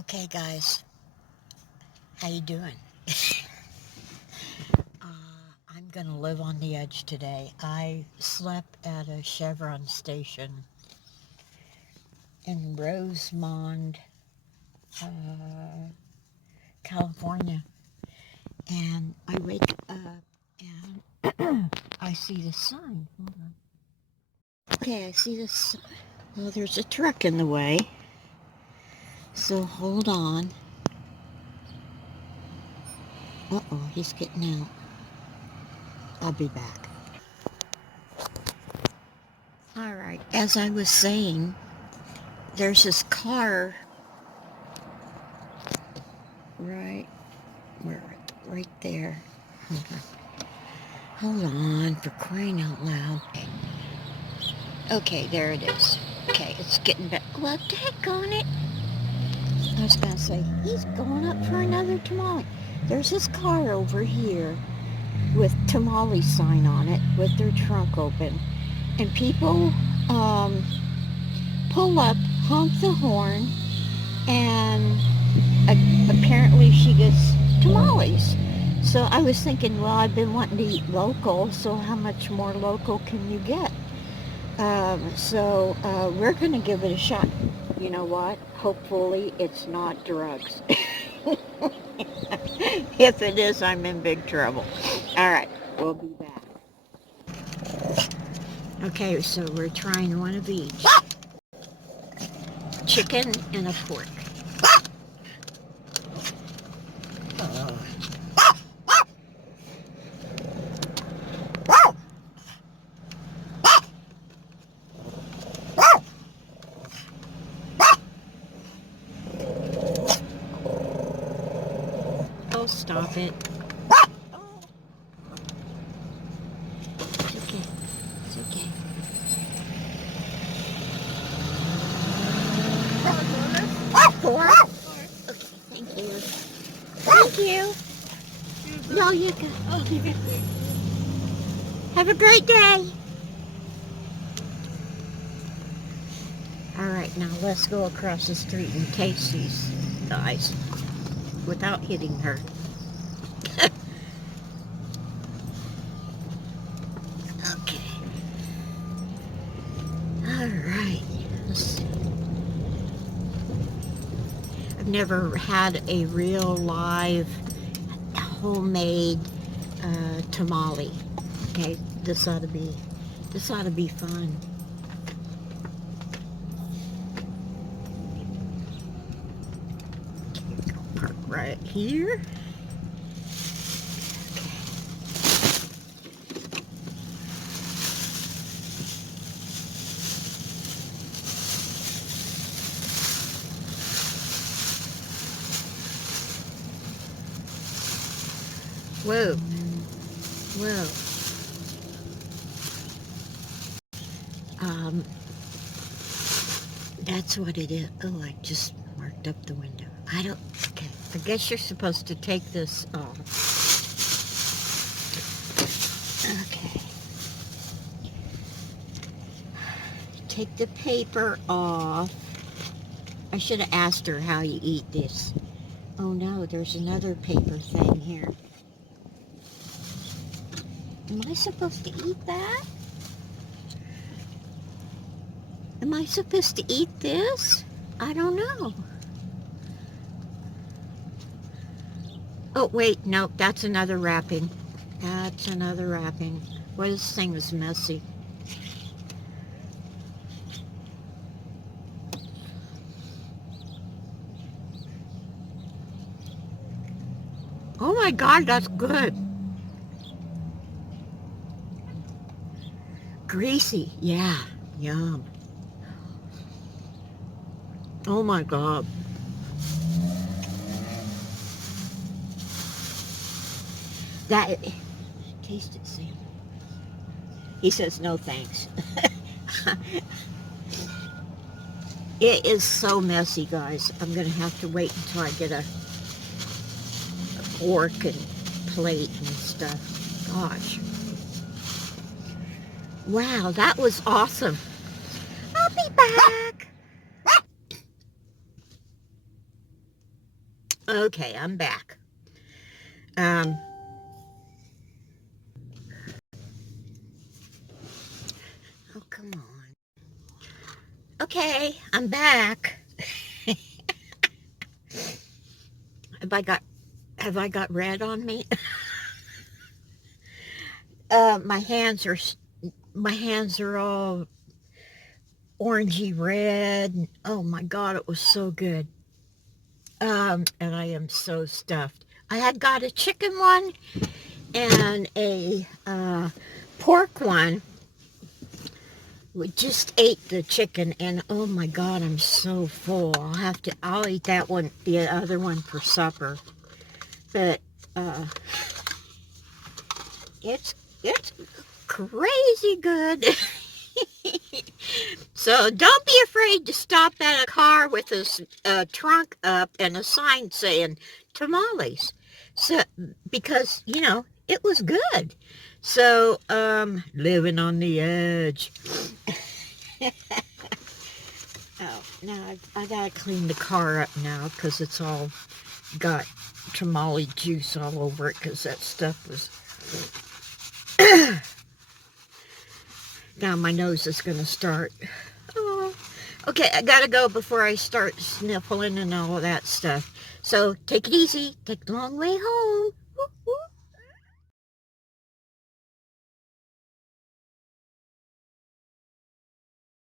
Okay, guys, how you doing? I'm gonna live on the edge today. I slept at a Chevron station in Rosemont, uh, California, and I wake up and I see the sign. Hold on. Okay, I see this sign. Well, there's a truck in the way, so hold on. Uh-oh, he's getting out. I'll be back. All right, as I was saying, there's this car right where, right there. Hold on, for crying out loud. Okay, there it is. Okay, it's getting back. Well, daggone it. I was gonna say, he's going up for another tamale. There's this car over here with tamale sign on it with their trunk open. And people pull up, honk the horn, and apparently she gets tamales. So I was thinking, well, I've been wanting to eat local, so how much more local can you get? We're going to give it a shot. You know what? Hopefully it's not drugs. If it is, I'm in big trouble. All right, we'll be back. Okay, so we're trying one of each. Chicken and a pork. Oh, stop it. It's okay. It's okay. Four? Okay, thank you. Thank you. No, you can. Oh, have a great day. All right, now let's go across the street and taste these guys without hitting her. Okay. All right. Let's see. I've never had a real live homemade tamale. Okay, this ought to be fun. Park right here. Whoa. Whoa. That's what it is. Oh, I just marked up the window. Okay. I guess you're supposed to take this off. Okay. Take the paper off. I should have asked her how you eat this. Oh no, there's another paper thing here. Am I supposed to eat that? Am I supposed to eat this? I don't know. Oh, wait, no, that's another wrapping. That's another wrapping. Well, this thing is messy. Oh my God, that's good. Greasy, yeah, yum. Oh my God. That, taste it, Sam. He says no thanks. It is so messy, guys. I'm gonna have to wait until I get a fork and plate and stuff. Gosh. Wow, that was awesome. I'll be back. Okay, I'm back. Oh, come on. Okay, I'm back. Have I got have I got red on me? My hands are all orangey red. Oh my God, it was so good. And I am so stuffed. I had got a chicken one and a pork one. We just ate the chicken, and oh my God, I'm so full. I'll eat that one, the other one for supper. But uh, it's crazy good. So don't be afraid to stop at a car with a trunk up and a sign saying tamales. So because it was good. So living on the edge. Oh, now I gotta clean the car up now because it's all got tamale juice all over it because that stuff was. Now my nose is gonna start. Oh. Okay, I gotta go before I start sniffling and all of that stuff. So take it easy. Take the long way home.